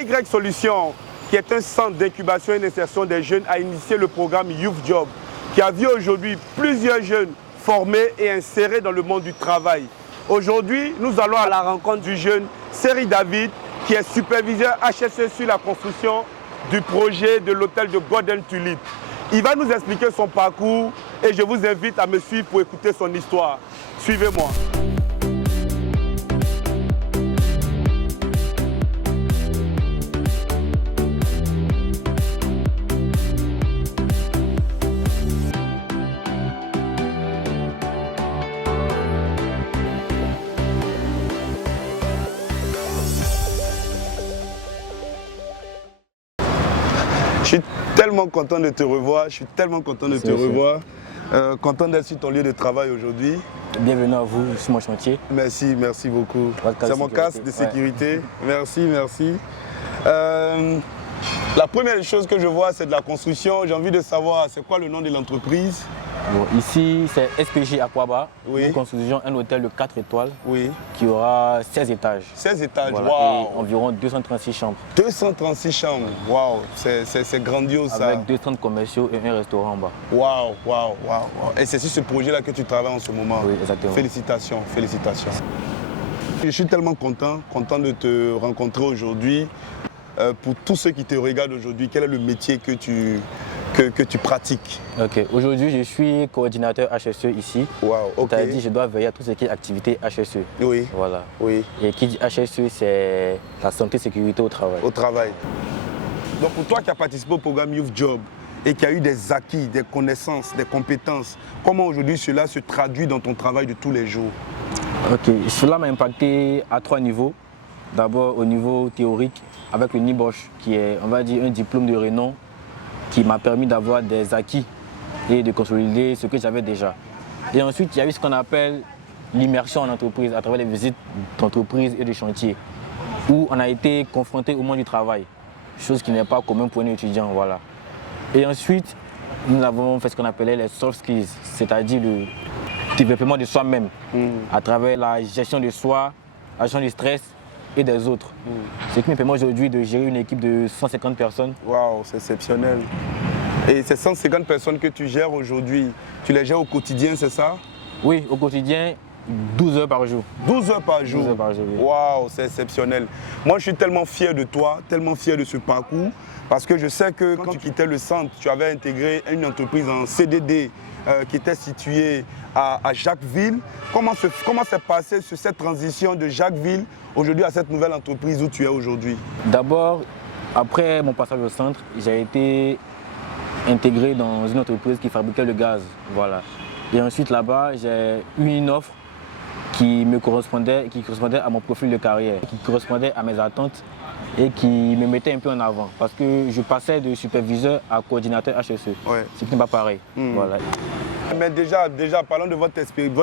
AY Solutions, qui est un centre d'incubation et d'insertion des jeunes, a initié le programme Youth Job, qui a vu aujourd'hui plusieurs jeunes formés et insérés dans le monde du travail. Aujourd'hui, nous allons à la rencontre du jeune Seri David, qui est superviseur HSE sur la construction du projet de l'hôtel de Golden Tulip. Il va nous expliquer son parcours et je vous invite à me suivre pour écouter son histoire. Suivez-moi. Je suis tellement content de te revoir, content d'être sur ton lieu de travail aujourd'hui. Bienvenue à vous sur mon chantier. Merci beaucoup. C'est mon casque de sécurité. Ouais. Merci. La première chose que je vois, c'est de la construction. J'ai envie de savoir, c'est quoi le nom de l'entreprise? Bon, ici, c'est SPJ Aquaba. Oui. Nous construisons un hôtel de 4 étoiles qui aura 16 étages. 16 étages, voilà, waouh. Et environ 236 chambres. 236 chambres, waouh, c'est grandiose ça. Avec 2 centres commerciaux et un restaurant en bas. Waouh. Et c'est sur ce projet-là que tu travailles en ce moment. Oui, exactement. Félicitations. Je suis tellement content de te rencontrer aujourd'hui. Pour tous ceux qui te regardent aujourd'hui, quel est le métier que tu pratiques? Ok, aujourd'hui je suis coordinateur HSE ici. Wow, ok. C'est-à-dire je dois veiller à tout ce qui est activité HSE. Oui. Voilà. Oui. Et qui dit HSE, c'est la santé et sécurité au travail. Au travail. Donc pour toi qui as participé au programme Youth Job et qui a eu des acquis, des connaissances, des compétences, comment aujourd'hui cela se traduit dans ton travail de tous les jours? Ok, cela m'a impacté à 3 niveaux. D'abord au niveau théorique, avec le NIBOSH, qui est, on va dire, un diplôme de renom qui m'a permis d'avoir des acquis et de consolider ce que j'avais déjà. Et ensuite, il y a eu ce qu'on appelle l'immersion en entreprise, à travers les visites d'entreprise et de chantier, où on a été confronté au monde du travail, chose qui n'est pas commune pour un étudiant. Voilà. Et ensuite, nous avons fait ce qu'on appelait les soft skills, c'est-à-dire le développement de soi-même, à travers la gestion de soi, la gestion du stress et des autres. Ce qui me permet aujourd'hui de gérer une équipe de 150 personnes. Waouh, c'est exceptionnel. Et ces 150 personnes que tu gères aujourd'hui, tu les gères au quotidien, c'est ça? Oui, au quotidien, 12 heures par jour. 12 heures par jour? 12 heures par jour, oui. Waouh, c'est exceptionnel. Moi, je suis tellement fier de toi, tellement fier de ce parcours, parce que je sais que quand tu quittais le centre, tu avais intégré une entreprise en CDD qui était située à Jacquesville. Comment s'est passée cette transition de Jacquesville aujourd'hui à cette nouvelle entreprise où tu es aujourd'hui? D'abord, après mon passage au centre, j'ai été intégré dans une entreprise qui fabriquait le gaz. Voilà. Et ensuite là-bas, j'ai eu une offre qui correspondait à mon profil de carrière, qui correspondait à mes attentes et qui me mettait un peu en avant. Parce que je passais de superviseur à coordinateur HSE. Ouais. Ce qui n'est pas pareil. Voilà. Mais déjà, parlons de votre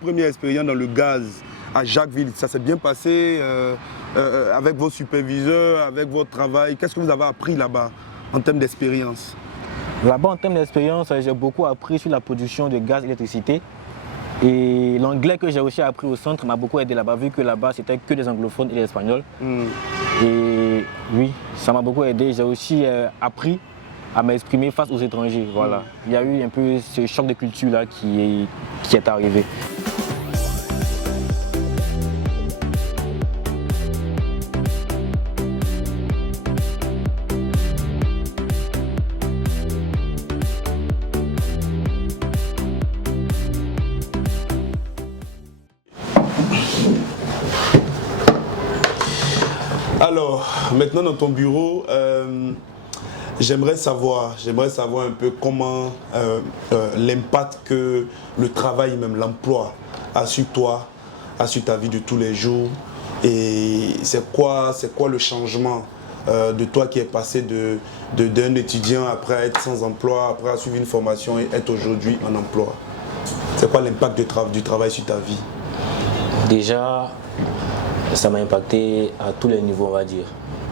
première expérience dans le gaz à Jacquesville. Ça s'est bien passé avec vos superviseurs, avec votre travail. Qu'est-ce que vous avez appris là-bas en termes d'expérience? Là-bas, en termes d'expérience, j'ai beaucoup appris sur la production de gaz et d'électricité. Et l'anglais que j'ai aussi appris au centre m'a beaucoup aidé là-bas, vu que là-bas, c'était que des anglophones et des espagnols. Et oui, ça m'a beaucoup aidé. J'ai aussi appris à m'exprimer face aux étrangers. Voilà. Il y a eu un peu ce choc de culture-là qui est arrivé. Alors, maintenant dans ton bureau, j'aimerais savoir un peu comment l'impact que le travail, même l'emploi, a sur toi, a sur ta vie de tous les jours. Et c'est quoi le changement de toi qui est passé d'un étudiant après être sans emploi, après suivre une formation et être aujourd'hui en emploi? C'est quoi l'impact du travail sur ta vie? Déjà, ça m'a impacté à tous les niveaux, on va dire.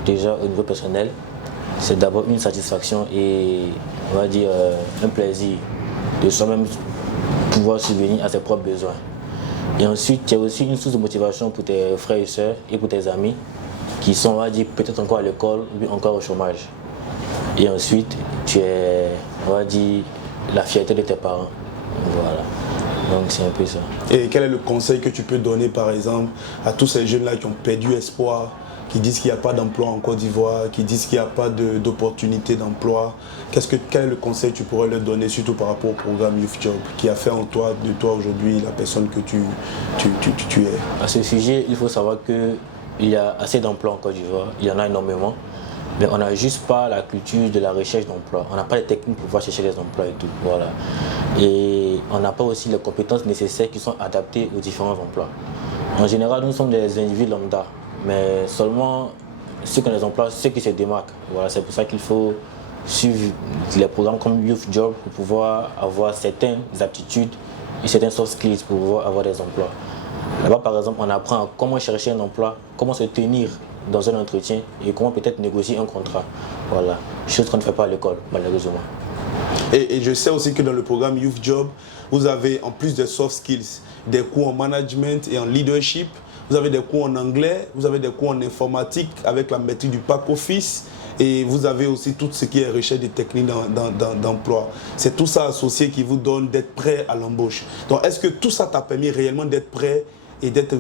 Déjà au niveau personnel, c'est d'abord une satisfaction et on va dire un plaisir de soi-même pouvoir subvenir à ses propres besoins. Et ensuite, il y a aussi une source de motivation pour tes frères et sœurs et pour tes amis qui sont, on va dire, peut-être encore à l'école ou encore au chômage. Et ensuite, tu es, on va dire, la fierté de tes parents. Voilà. Donc c'est un peu ça. Et quel est le conseil que tu peux donner par exemple à tous ces jeunes-là qui ont perdu espoir, qui disent qu'il n'y a pas d'emploi en Côte d'Ivoire, qui disent qu'il n'y a pas d'opportunité d'emploi? Quel est le conseil que tu pourrais leur donner, surtout par rapport au programme Youth Job, qui a fait de toi aujourd'hui la personne que tu es? À ce sujet, il faut savoir qu'il y a assez d'emplois en Côte d'Ivoire, il y en a énormément. Mais on n'a juste pas la culture de la recherche d'emploi. On n'a pas les techniques pour pouvoir chercher les emplois et tout. Voilà. Et on n'a pas aussi les compétences nécessaires qui sont adaptées aux différents emplois. En général, nous sommes des individus lambda, mais seulement ceux qui ont des emplois, ceux qui se démarquent. Voilà, c'est pour ça qu'il faut suivre les programmes comme Youth Job pour pouvoir avoir certaines aptitudes et certaines soft skills pour pouvoir avoir des emplois. Là-bas, par exemple, on apprend à comment chercher un emploi, comment se tenir dans un entretien et comment peut-être négocier un contrat. Voilà, chose qu'on ne fait pas à l'école, malheureusement. Et je sais aussi que dans le programme Youth Job, vous avez en plus des soft skills, des cours en management et en leadership, vous avez des cours en anglais, vous avez des cours en informatique avec la maîtrise du back office et vous avez aussi tout ce qui est recherche des techniques d'emploi. C'est tout ça associé qui vous donne d'être prêt à l'embauche. Donc est-ce que tout ça t'a permis réellement d'être prêt et d'être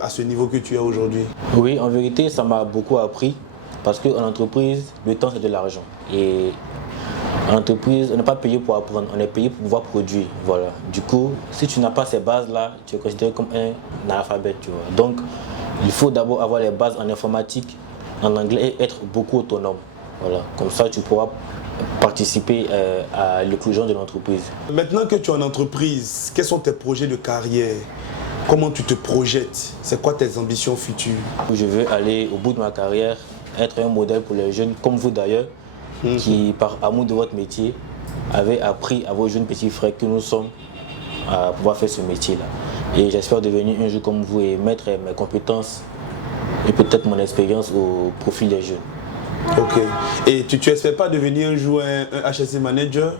à ce niveau que tu es aujourd'hui? Oui, en vérité, ça m'a beaucoup appris parce qu'en entreprise, le temps c'est de l'argent. Et en entreprise, on n'est pas payé pour apprendre, on est payé pour pouvoir produire. Voilà. Du coup, si tu n'as pas ces bases-là, tu es considéré comme un analphabète. Tu vois. Donc, il faut d'abord avoir les bases en informatique, en anglais et être beaucoup autonome. Voilà. Comme ça, tu pourras participer à l'éclosion de l'entreprise. Maintenant que tu es en entreprise, quels sont tes projets de carrière? Comment tu te projettes? C'est quoi tes ambitions futures? Je veux aller au bout de ma carrière, être un modèle pour les jeunes, comme vous d'ailleurs, qui par amour de votre métier, avez appris à vos jeunes petits frères que nous sommes à pouvoir faire ce métier-là. Et j'espère devenir un jour comme vous et mettre mes compétences et peut-être mon expérience au profit des jeunes. Ok. Et tu n'espères pas devenir un jour un HSC manager?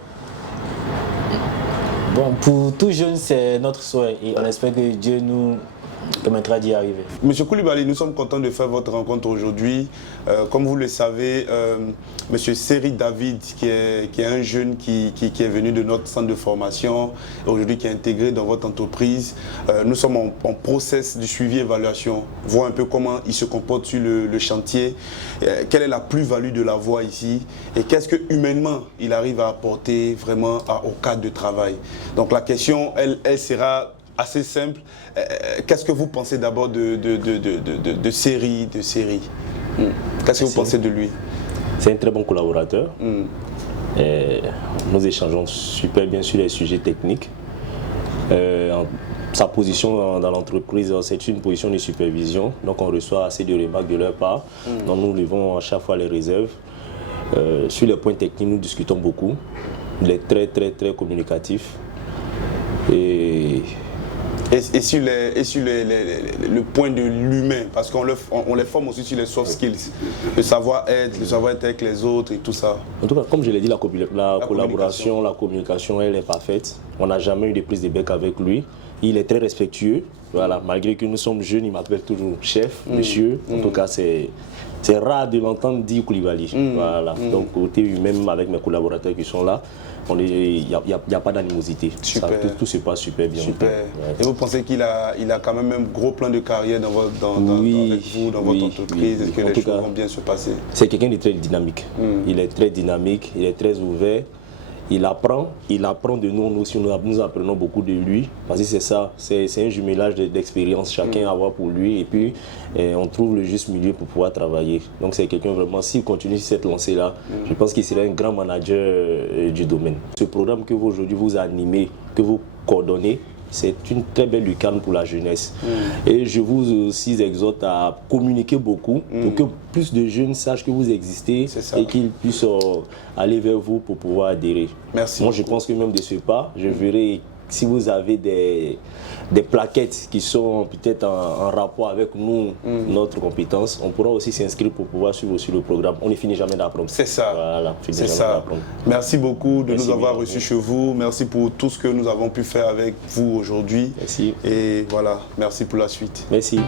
Bon, pour tout jeune, c'est notre souhait et on espère que Dieu nous permettra d'y arriver. Monsieur Coulibaly, nous sommes contents de faire votre rencontre aujourd'hui. Comme vous le savez, Monsieur Seri David, qui est un jeune qui est venu de notre centre de formation, aujourd'hui qui est intégré dans votre entreprise. Nous sommes en process de suivi-évaluation, voir un peu comment il se comporte sur le chantier, quelle est la plus-value de la voix ici et qu'est-ce que humainement il arrive à apporter vraiment au cadre de travail. Donc la question, elle sera assez simple. Qu'est-ce que vous pensez d'abord de Seri? Qu'est-ce que vous pensez de lui? C'est un très bon collaborateur. Nous échangeons super bien sur les sujets techniques. Sa position dans l'entreprise, c'est une position de supervision. Donc on reçoit assez de remarques de leur part. Donc nous levons à chaque fois les réserves. Sur les points techniques, nous discutons beaucoup. Il est très communicatif. Et sur le point de l'humain, parce qu'on les forme aussi sur les soft skills, le savoir-être, avec les autres et tout ça. En tout cas, comme je l'ai dit, la collaboration, la communication, elle est parfaite. On n'a jamais eu de prise de bec avec lui. Il est très respectueux. Voilà, malgré que nous sommes jeunes, il m'appelle toujours chef, monsieur. En tout cas, c'est rare de l'entendre dire Coulibaly. Voilà. Donc, côté humain, même avec mes collaborateurs qui sont là, il n'y a pas d'animosité. Tout se passe super bien. Super. Ouais. Et vous pensez qu'il a quand même un gros plan de carrière avec vous, dans votre entreprise? Est-ce que les choses vont bien se passer? C'est quelqu'un de très dynamique. Il est très dynamique, il est très ouvert. Il apprend de nous, nous apprenons beaucoup de lui, parce que c'est ça, c'est un jumelage d'expérience chacun à avoir pour lui, et puis on trouve le juste milieu pour pouvoir travailler. Donc c'est quelqu'un vraiment, s'il continue sur cette lancée-là, je pense qu'il serait un grand manager du domaine. Ce programme que vous aujourd'hui vous animez, que vous coordonnez, c'est une très belle lucarne pour la jeunesse. Et je vous aussi exhorte à communiquer beaucoup pour que plus de jeunes sachent que vous existez et qu'ils puissent aller vers vous pour pouvoir adhérer. Merci. Moi, je pense que même de ce pas, je verrai si vous avez des plaquettes qui sont peut-être en rapport avec nous, notre compétence, on pourra aussi s'inscrire pour pouvoir suivre aussi le programme. On ne finit jamais d'apprendre. C'est ça. Voilà, c'est ça. Merci beaucoup de nous avoir reçus chez vous. Merci pour tout ce que nous avons pu faire avec vous aujourd'hui. Merci. Et voilà, merci pour la suite. Merci.